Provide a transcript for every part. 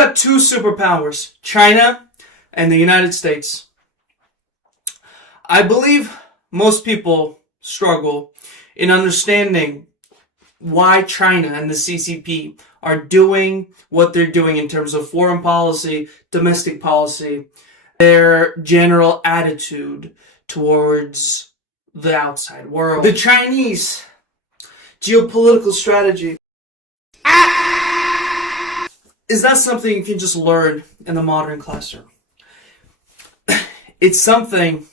got two superpowers, China and the United States. I believe most people struggle in understanding why China and the CCP are doing what they're doing in terms of foreign policy, domestic policy, their general attitude towards the outside world. The Chinese geopolitical strategy is not something you can just learn in the modern classroom. It's something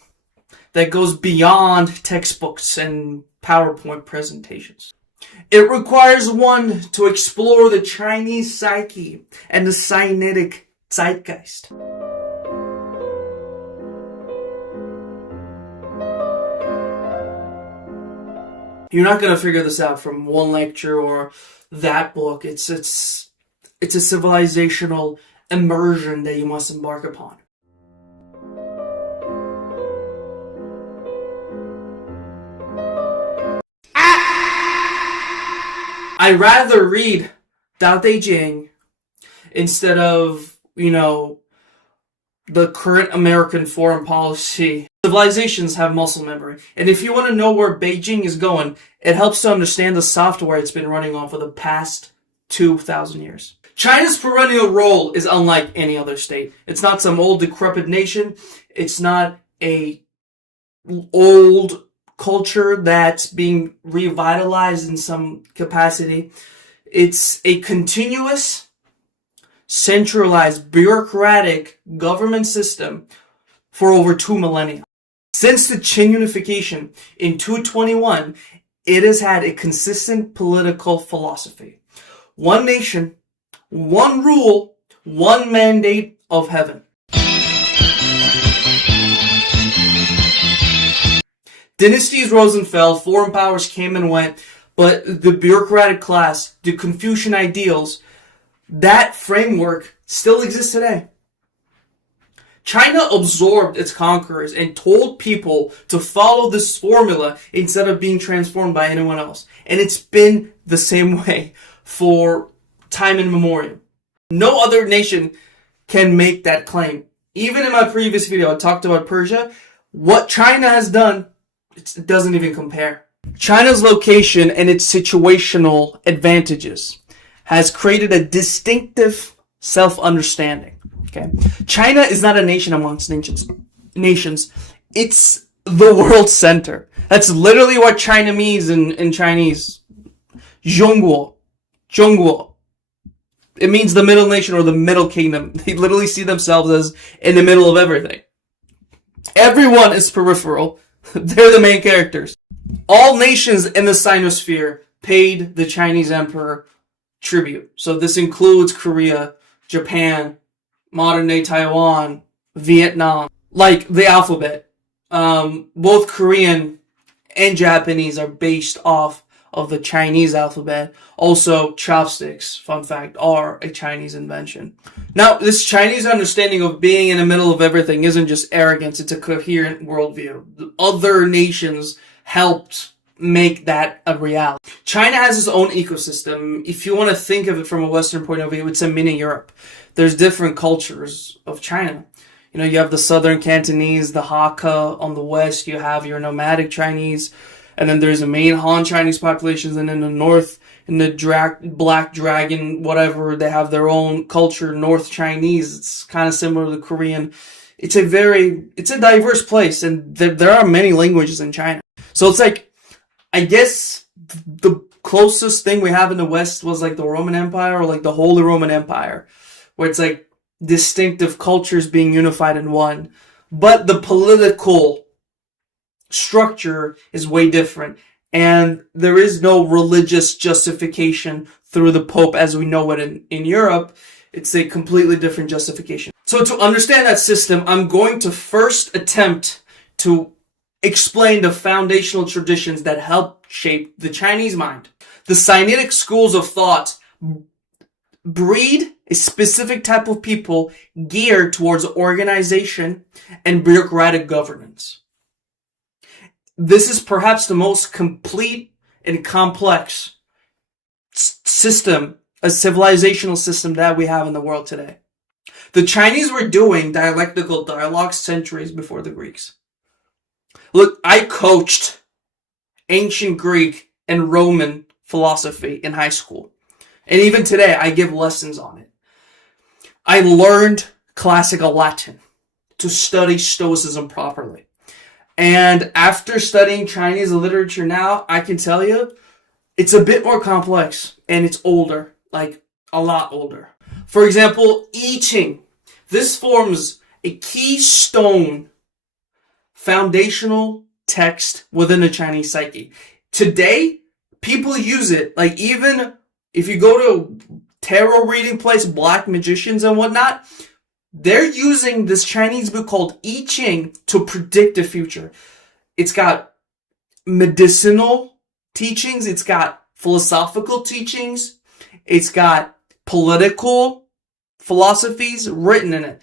that goes beyond textbooks and PowerPoint presentations. It requires one to explore the Chinese psyche and the Sinitic zeitgeist. You're not going to figure this out from one lecture or that book. It's a civilizational immersion that you must embark upon. I'd rather read Tao Te Ching instead of, the current American foreign policy. Civilizations have muscle memory. And if you want to know where Beijing is going, it helps to understand the software it's been running on for the past 2,000 years. China's perennial role is unlike any other state. It's not some old decrepit nation. It's not a old culture that's being revitalized in some capacity. It's a continuous, centralized, bureaucratic government system for over 2 millennia. Since the Qing unification in 221, it has had a consistent political philosophy. One nation, one rule, one mandate of heaven. Dynasties rose and fell, foreign powers came and went, but the bureaucratic class, the Confucian ideals, that framework still exists today. China absorbed its conquerors and told people to follow this formula instead of being transformed by anyone else. And it's been the same way for time immemorial. No other nation can make that claim. Even in my previous video, I talked about Persia. What China has done, it doesn't even compare. China's location and its situational advantages has created a distinctive self-understanding. Okay, China is not a nation amongst nations. It's the world center. That's literally what China means in Chinese. Zhongguo. Zhongguo. It means the middle nation or the middle kingdom. They literally see themselves as in the middle of everything. Everyone is peripheral. They're the main characters. All nations in the Sinosphere paid the Chinese emperor tribute. So this includes Korea, Japan, modern-day Taiwan, Vietnam. Like the alphabet. Both Korean and Japanese are based off of the Chinese alphabet. Also, chopsticks, fun fact, are a Chinese invention. Now, this Chinese understanding of being in the middle of everything isn't just arrogance, it's a coherent worldview. Other nations helped make that a reality. China has its own ecosystem. If you want to think of it from a Western point of view, it's a mini Europe. There's different cultures of China. You have the Southern Cantonese, the Hakka on the west, you have your nomadic Chinese, and then there's the main Han Chinese populations, and in the north, in the Black Dragon, whatever, they have their own culture, North Chinese. It's kind of similar to the Korean. It's a diverse place, and there are many languages in China. So it's like, I guess the closest thing we have in the West was like the Roman Empire or like the Holy Roman Empire, where it's like distinctive cultures being unified in one. But the political structure is way different. And there is no religious justification through the Pope as we know it in Europe. It's a completely different justification. So to understand that system, I'm going to first attempt to explain the foundational traditions that help shape the Chinese mind. The Sinitic schools of thought breed a specific type of people geared towards organization and bureaucratic governance. This is perhaps the most complete and complex system a civilizational system that we have in the world today. The Chinese were doing dialectical dialogue centuries before the Greeks. Look, I coached ancient Greek and Roman philosophy in high school. And even today, I give lessons on it. I learned classical Latin to study Stoicism properly. And after studying Chinese literature now, I can tell you, it's a bit more complex and it's older, like a lot older. For example, I Ching. This forms a keystone foundational text within the Chinese psyche. Today, people use it. Like even if you go to tarot reading place, black magicians and whatnot, they're using this Chinese book called I Ching to predict the future. It's got medicinal teachings. It's got philosophical teachings. It's got political philosophies written in it.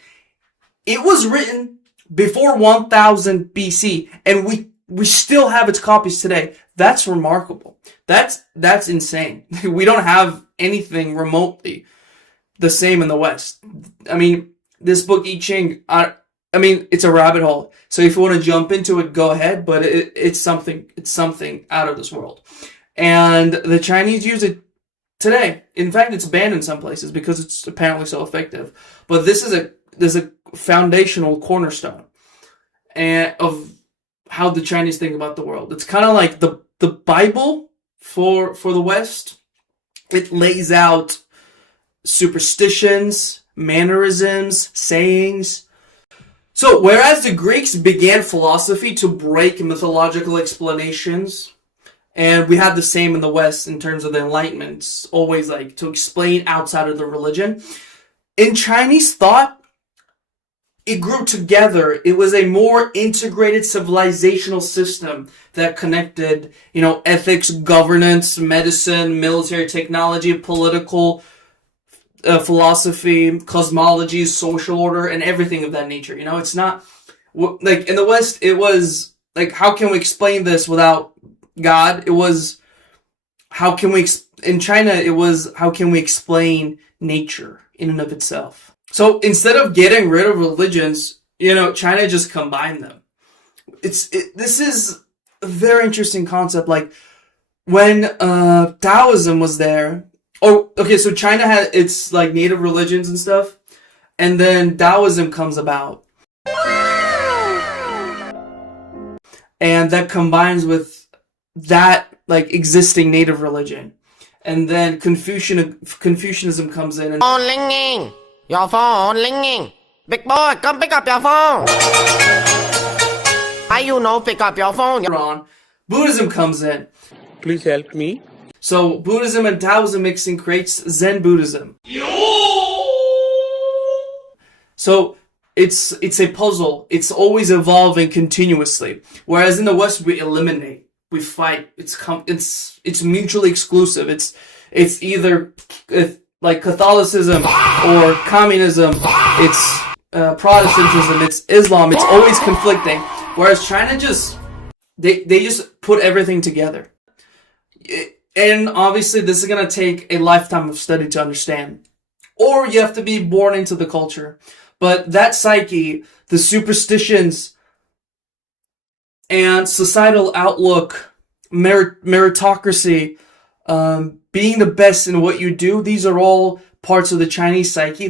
It was written before 1000 BC, and we still have its copies today. That's remarkable. That's insane. We don't have anything remotely the same in the West. I mean, this book I Ching, I mean, it's a rabbit hole. So if you want to jump into it, go ahead. But it's something out of this world, and the Chinese use it today. In fact, it's banned in some places because it's apparently so effective. But this is a foundational cornerstone and of how the Chinese think about the world. It's kind of like the Bible for the West. It lays out superstitions, mannerisms, sayings. So whereas the Greeks began philosophy to break mythological explanations, and we had the same in the West in terms of the Enlightenment, it's always like to explain outside of the religion. In Chinese thought, it grew together. It was a more integrated civilizational system that connected, ethics, governance, medicine, military technology, political philosophy, cosmology, social order, and everything of that nature. It's not like in the West, it was like, how can we explain this without God? It was, in China, it was, how can we explain nature in and of itself? So instead of getting rid of religions, China just combined them. This is a very interesting concept. Like when Taoism was there. Oh, okay. So China had its like native religions and stuff, and then Taoism comes about, and that combines with that like existing native religion, and then Confucianism comes in. And your phone ringing. Big boy, come pick up your phone. Why pick up your phone? Buddhism comes in. Please help me. So Buddhism and Taoism mixing creates Zen Buddhism. So it's a puzzle. It's always evolving continuously. Whereas in the West we eliminate, we fight. It's mutually exclusive. It's either like Catholicism or communism, it's Protestantism, it's Islam, it's always conflicting. Whereas China they just put everything together. And obviously this is going to take a lifetime of study to understand. Or you have to be born into the culture. But that psyche, the superstitions, and societal outlook, meritocracy, being the best in what you do, these are all parts of the Chinese psyche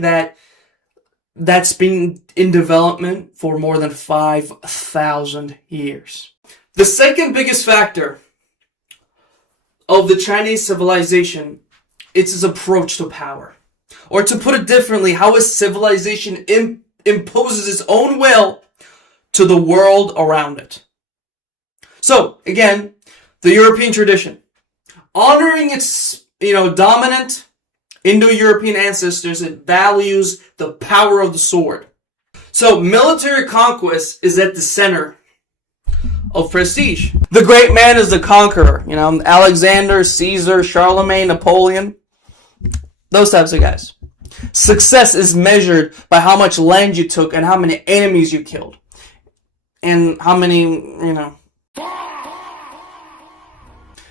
that's been in development for more than 5,000 years. The second biggest factor of the Chinese civilization, it's its approach to power. Or to put it differently, how a civilization imposes its own will to the world around it. So, again, the European tradition. Honoring its, dominant Indo-European ancestors, it values the power of the sword. So military conquest is at the center of prestige. The great man is the conqueror. Alexander, Caesar, Charlemagne, Napoleon. Those types of guys. Success is measured by how much land you took and how many enemies you killed. And how many,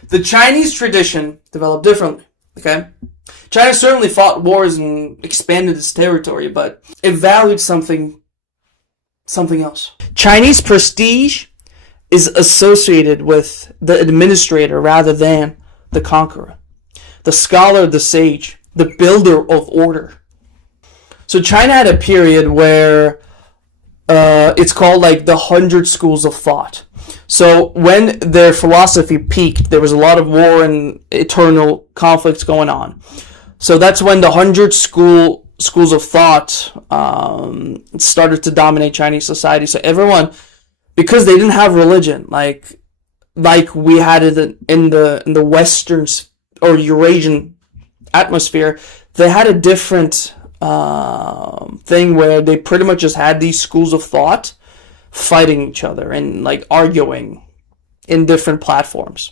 The Chinese tradition developed differently. Okay? China certainly fought wars and expanded its territory, but it valued something else. Chinese prestige is associated with the administrator rather than the conqueror, the scholar, the sage, the builder of order. So China had a period where it's called like the 100 schools of thought. So when their philosophy peaked, there was a lot of war and eternal conflicts going on. So that's when the 100 schools of thought started to dominate Chinese society. So everyone, because they didn't have religion, like we had it in the Western or Eurasian atmosphere, they had a different thing where they pretty much just had these schools of thought fighting each other and like arguing in different platforms.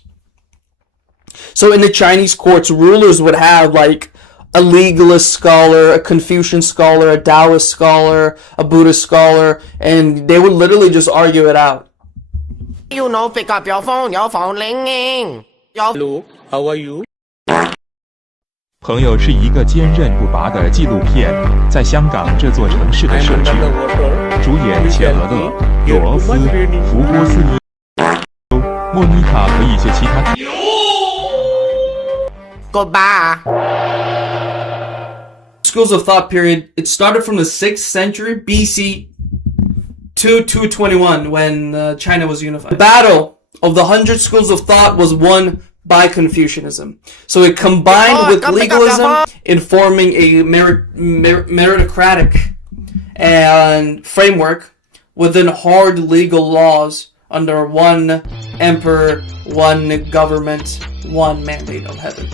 So in the Chinese courts, rulers would have like a legalist scholar, a Confucian scholar, a Taoist scholar, a Buddhist scholar, and they would literally just argue it out. You know, pick up your phone ringing. Hello, how are you? 朋友是一个坚韧不拔的纪录片，在香港这座城市的设置，主演钱德勒、罗斯、福波斯尼、莫妮卡和一些其他。Goodbye. Schools of thought period, it started from the 6th century BC to 221 when China was unified. The battle of the 100 schools of thought was won by Confucianism. So it combined with legalism in forming a meritocratic and framework within hard legal laws under one emperor, one government, one mandate of heaven.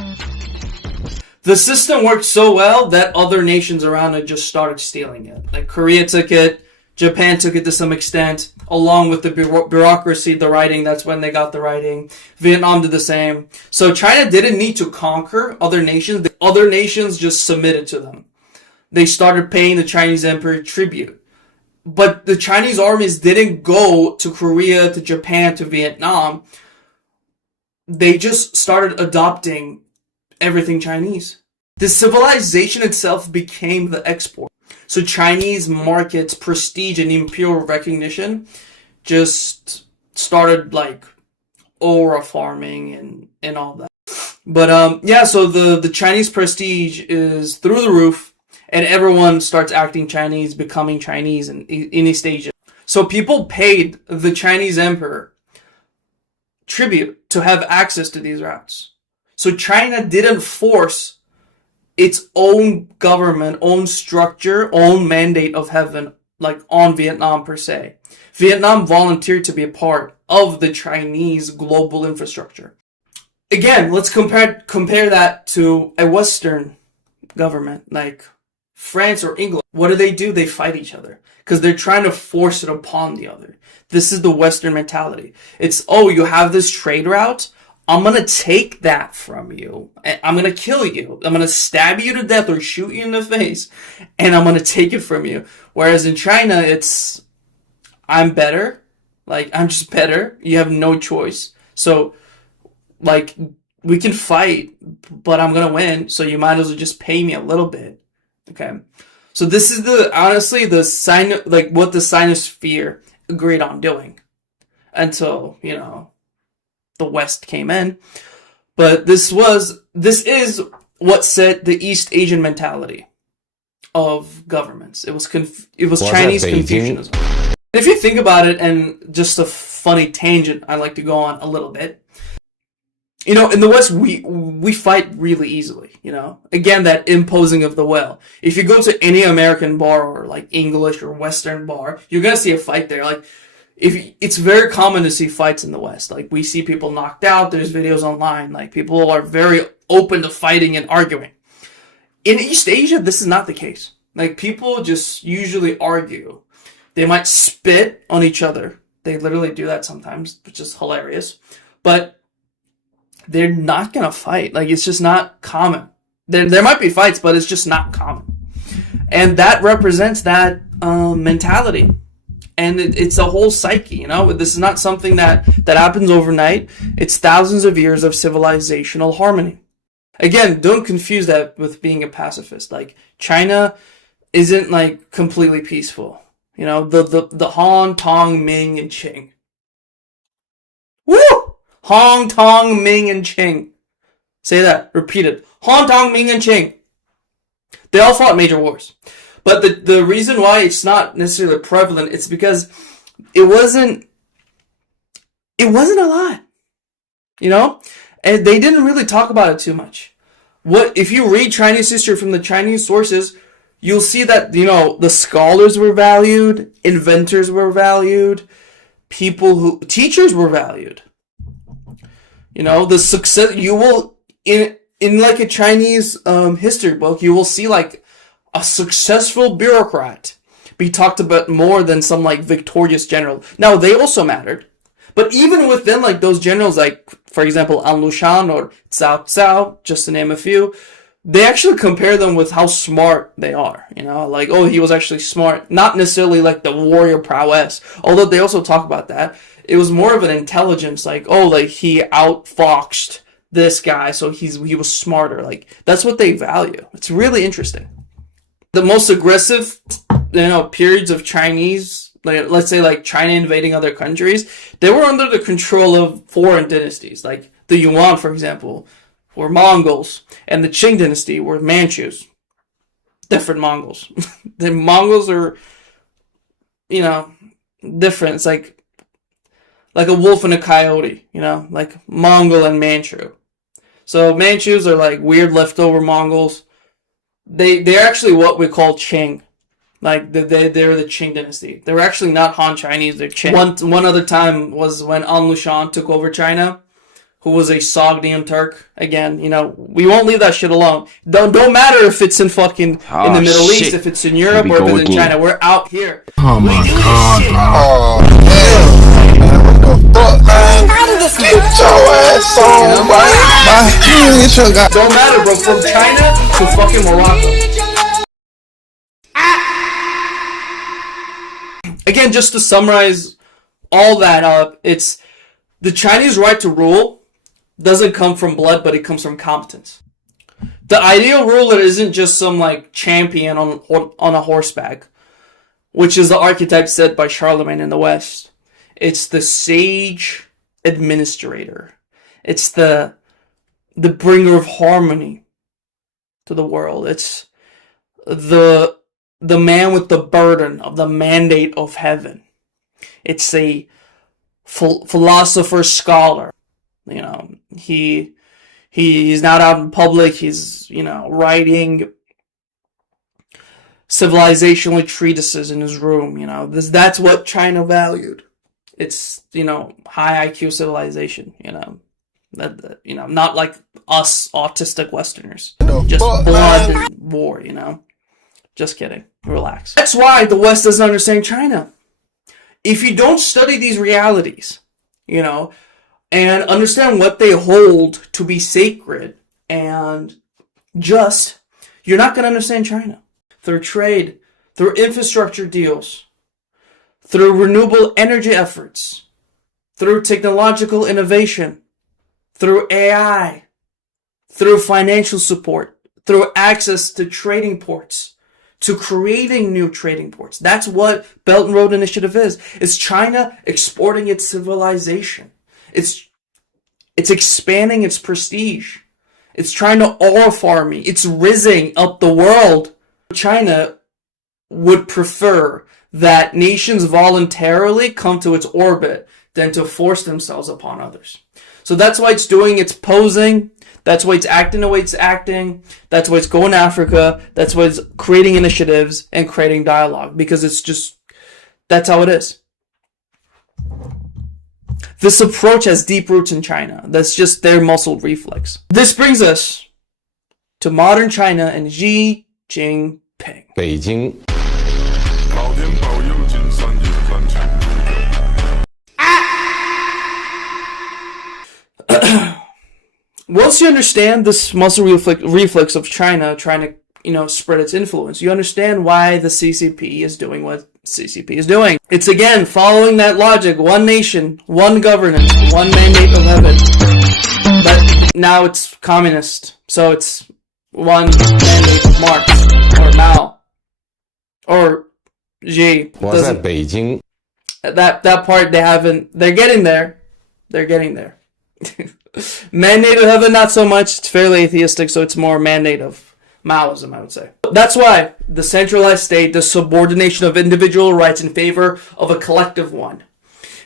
The system worked so well that other nations around it just started stealing it. Like Korea took it, Japan took it to some extent, along with the bureaucracy, the writing, that's when they got the writing. Vietnam did the same. So China didn't need to conquer other nations. The other nations just submitted to them. They started paying the Chinese emperor tribute. But the Chinese armies didn't go to Korea, to Japan, to Vietnam. They just started adopting everything Chinese. The civilization itself became the export. So Chinese markets, prestige, and imperial recognition just started like aura farming and all that. But yeah, so the Chinese prestige is through the roof, and everyone starts acting Chinese, becoming Chinese in East Asia. So people paid the Chinese emperor tribute to have access to these routes. So China didn't force its own government, own structure, own mandate of heaven, like on Vietnam per se. Vietnam volunteered to be a part of the Chinese global infrastructure. Again, let's compare that to a Western government like France or England. What do? They fight each other because they're trying to force it upon the other. This is the Western mentality. It's, oh, you have this trade route, I'm gonna take that from you. I'm gonna kill you. I'm gonna stab you to death or shoot you in the face, and I'm gonna take it from you. Whereas in China, it's, I'm better. Like, I'm just better. You have no choice. So, like, we can fight, but I'm gonna win, so you might as well just pay me a little bit. Okay? So this is honestly, what the Sinosphere agreed on doing. Until, the West came in. But this is what set the East Asian mentality of governments. It was Chinese Confucianism. If you think about it, and just a funny tangent I like to go on a little bit, in the West, we fight really easily, Again, that imposing of the will. If you go to any American bar or like English or Western bar, you're gonna see a fight there. Like, it's very common to see fights in the West. Like, we see people knocked out, there's videos online, like, people are very open to fighting and arguing. In East Asia, this is not the case. Like, people just usually argue. They might spit on each other. They literally do that sometimes, which is hilarious. But they're not gonna fight. Like, it's just not common. There might be fights, but it's just not common. And that represents that mentality. And it's a whole psyche, This is not something that happens overnight. It's thousands of years of civilizational harmony. Again, don't confuse that with being a pacifist. Like, China isn't like completely peaceful. You know, the Han, Tong, Ming, and Qing. Woo! Han, Tong, Ming, and Qing. Say that. Repeat it. Han, Tong, Ming, and Qing. They all fought major wars. But the reason why it's not necessarily prevalent, it's because it wasn't a lot. You know? And they didn't really talk about it too much. If you read Chinese history from the Chinese sources, you'll see that, you know, the scholars were valued, inventors were valued, teachers were valued. You know, the success, you will, in like a Chinese history book, you will see like a successful bureaucrat be talked about more than some like victorious general. Now, they also mattered. But even within like those generals, like, for example, An Lushan or Cao Cao, just to name a few, they actually compare them with how smart they are. You know, like, oh, he was actually smart. Not necessarily like the warrior prowess, although they also talk about that. It was more of an intelligence, like, oh, like he outfoxed this guy, so he was smarter. Like, that's what they value. It's really interesting. The most aggressive, you know, periods of Chinese, like, let's say like China invading other countries, they were under the control of foreign dynasties. Like the Yuan, for example, were Mongols, and the Qing dynasty were Manchus. Different Mongols. The Mongols are, you know, different. It's like a wolf and a coyote, you know, like Mongol and Manchu. So Manchus are like weird leftover Mongols. They're actually what we call Qing. Like, they're the Qing dynasty. They're actually not Han Chinese, they're Qing. One other time was when An Lushan took over China, who was a Sogdian Turk. Again, you know, we won't leave that shit alone. Don't matter if it's in fucking, in the Middle East, if it's in Europe, or if it's in China. We're out here. Oh my god, Oh, man. What the fuck, man? Get your ass on, man. Don't matter, bro. From China to fucking Morocco. Again, just to summarize all that up, it's the Chinese right to rule doesn't come from blood, but it comes from competence. The ideal ruler isn't just some like champion on a horseback, which is the archetype set by Charlemagne in the West. It's the sage administrator. It's the bringer of harmony to the world. It's the man with the burden of the mandate of heaven. It's a philosopher scholar. You know, he's not out in public. He's, you know, writing civilizational treatises in his room. You know, that's what China valued. It's, you know, high IQ civilization. You know, you know, not like us autistic Westerners. Just blood and war. You know. Just kidding. Relax. That's why the West doesn't understand China. If you don't study these realities, you know, and understand what they hold to be sacred and just, you're not going to understand China. Through trade, through infrastructure deals, through renewable energy efforts, through technological innovation, through AI, through financial support, through access to trading ports, to creating new trading ports. That's what Belt and Road Initiative is. It's China exporting its civilization. It's expanding its prestige. It's trying to ore farming. It's rizzing up the world. China would prefer that nations voluntarily come to its orbit than to force themselves upon others. So that's why it's doing its posing. That's why it's acting the way it's acting. That's why it's going to Africa. That's why it's creating initiatives and creating dialogue. Because it's just, that's how it is. This approach has deep roots in China. That's just their muscle reflex. This brings us to modern China and Xi Jinping. 北京 Once you understand this muscle reflex of China trying to, you know, spread its influence, you understand why the CCP is doing what CCP is doing. It's again following that logic: one nation, one governance, one mandate of heaven. But now it's communist. So it's one mandate of Marx or Mao or Xi. 我在北京 That part they haven't. They're getting there. They're getting there. Mandate of heaven, not so much. It's fairly atheistic, so it's more mandate of Maoism, I would say. That's why the centralized state, the subordination of individual rights in favor of a collective one.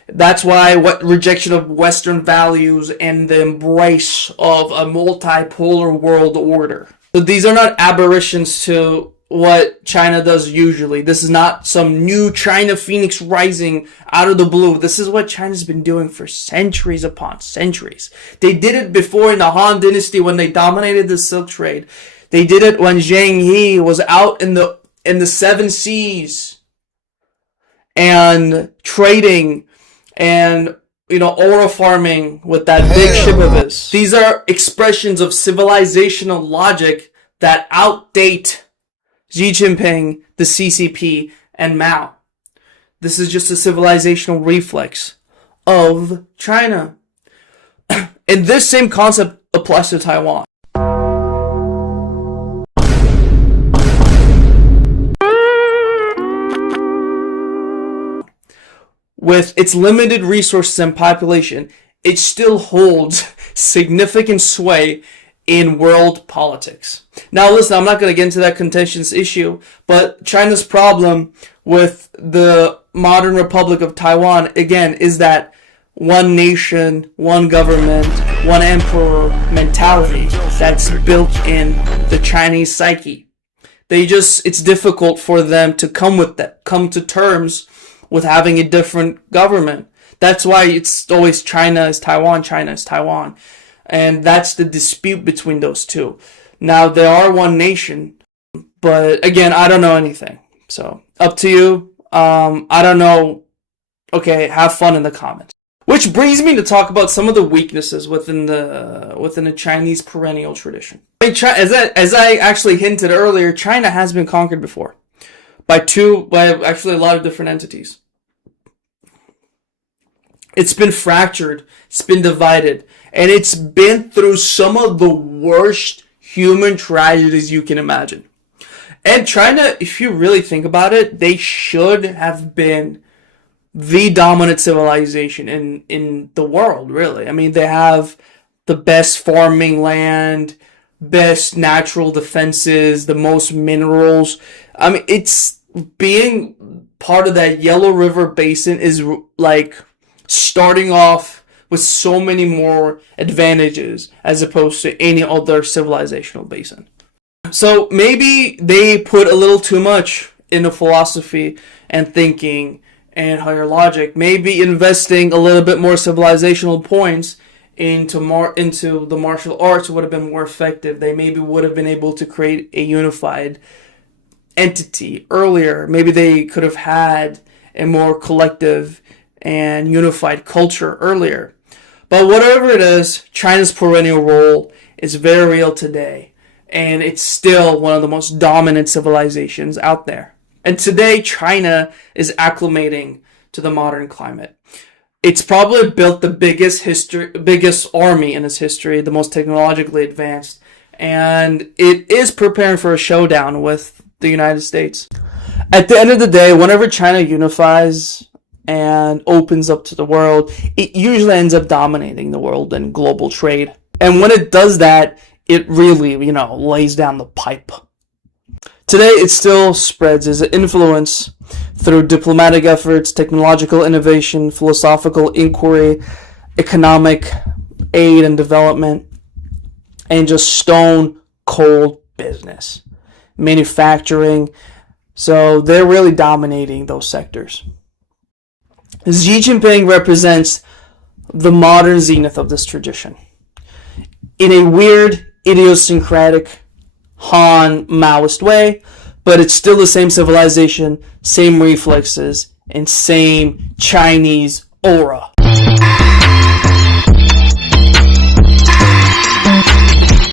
That's why what rejection of Western values and the embrace of a multipolar world order. So these are not aberrations to what China does usually. This is not some new China phoenix rising out of the blue. This is what China's been doing for centuries upon centuries. They did it before in the Han Dynasty when they dominated the Silk Trade. They did it when Zheng He was out in the seven seas and trading and, aura farming with that big ship of his. These are expressions of civilizational logic that outdate Xi Jinping, the CCP, and Mao. This is just a civilizational reflex of China. And this same concept applies to Taiwan. With its limited resources and population, it still holds significant sway in world politics. Now listen, I'm not going to get into that contentious issue, but China's problem with the modern Republic of Taiwan, again, is that one nation, one government, one emperor mentality that's built in the Chinese psyche. It's difficult for them to come to terms with having a different government. That's why it's always China is Taiwan, China is Taiwan. And that's the dispute between those two. Now, they are one nation, but again, I don't know anything. So, up to you. I don't know. Okay, have fun in the comments. Which brings me to talk about some of the weaknesses within the Chinese perennial tradition. As I actually hinted earlier, China has been conquered before by actually a lot of different entities. It's been fractured, it's been divided, and it's been through some of the worst human tragedies you can imagine. And China, if you really think about it, they should have been the dominant civilization in the world, really. I mean, they have the best farming land, best natural defenses, the most minerals. I mean, it's being part of that Yellow River Basin is like starting off with so many more advantages as opposed to any other civilizational basin. So maybe they put a little too much into philosophy and thinking and higher logic. Maybe investing a little bit more civilizational points into the martial arts would have been more effective. They maybe would have been able to create a unified entity earlier. Maybe they could have had a more collective and unified culture earlier. But whatever it is, China's perennial role is very real today, and it's still one of the most dominant civilizations out there. And today, China is acclimating to the modern climate. It's probably built the biggest army in its history, the most technologically advanced, and it is preparing for a showdown with the United States. At the end of the day, whenever China unifies and opens up to the world, it usually ends up dominating the world in global trade. And when it does that, it really, lays down the pipe. Today, it still spreads its influence through diplomatic efforts, technological innovation, philosophical inquiry, economic aid and development, and just stone cold business, manufacturing. So they're really dominating those sectors. Xi Jinping represents the modern zenith of this tradition. In a weird, idiosyncratic Han Maoist way, but it's still the same civilization, same reflexes, and same Chinese aura.